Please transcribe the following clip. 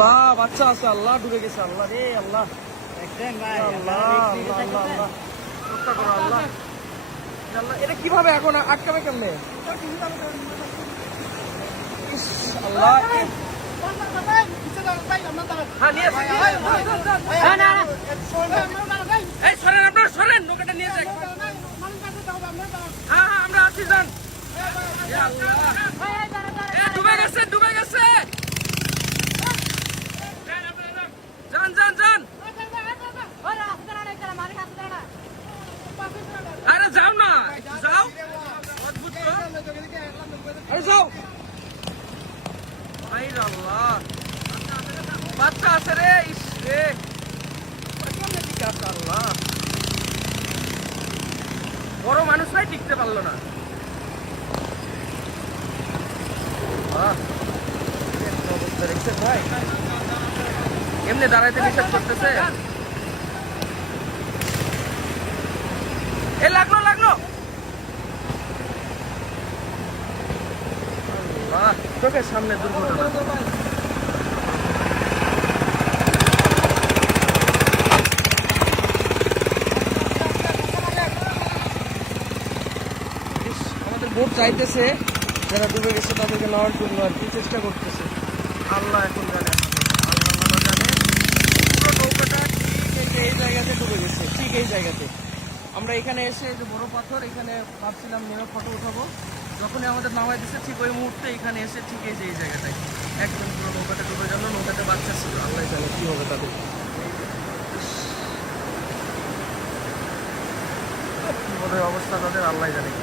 বা বাচ্চা আছে আল্লাহ ডুবে গেছে আল্লাহ রে আল্লাহ। এটা কীভাবে এখন আটকাবে কেমনে? আল্লাহ সরেন আপনারা সরেন নৌকাটা নিয়ে যাই। হ্যাঁ হ্যাঁ আমরা আছি যান। আল্লাহ এ ডুবে গেছে ডুবে গেছে যান যান যান আরে যাও না একটু যাও অদ্ভুত তো। আরে যাও ভাই আল্লাহ বাচ্চা আছে রে, ইস রে। কেমনে টিকে আছে টিকতে পারল না। এমনি দাঁড়াইতে নিষেধ করতেছে। এ লাগল লাগল আল্লাহ, চোখের সামনে দুর্ঘটনা। আমাদের বোট চাইতেছে যারা ডুবে গেছে তাদেরকে নেওয়ার জন্য আর কি চেষ্টা করতেছে। আল্লাহ এখন জানে। আল্লাহ ভালো জানে পুরো নৌকাটা ঠিক এই জায়গাতে ডুবে গেছে ঠিক এই জায়গাতে। আমরা এখানে এসে যে বড় পাথর এখানে ভাবছিলাম নেমে ফটো উঠাবো। যখনই আমাদের নামাই দিচ্ছে ঠিক ওই মুহূর্তে এখানে এসে ঠিক এই যে এই জায়গাটায় একদম পুরো নৌকাটা ডুবে গেল নৌকাতে বাচ্চা ছিল। আল্লাহ জানে কী হবে তাদের। হবে অবস্থা তাদের? আল্লাহ জানে কি।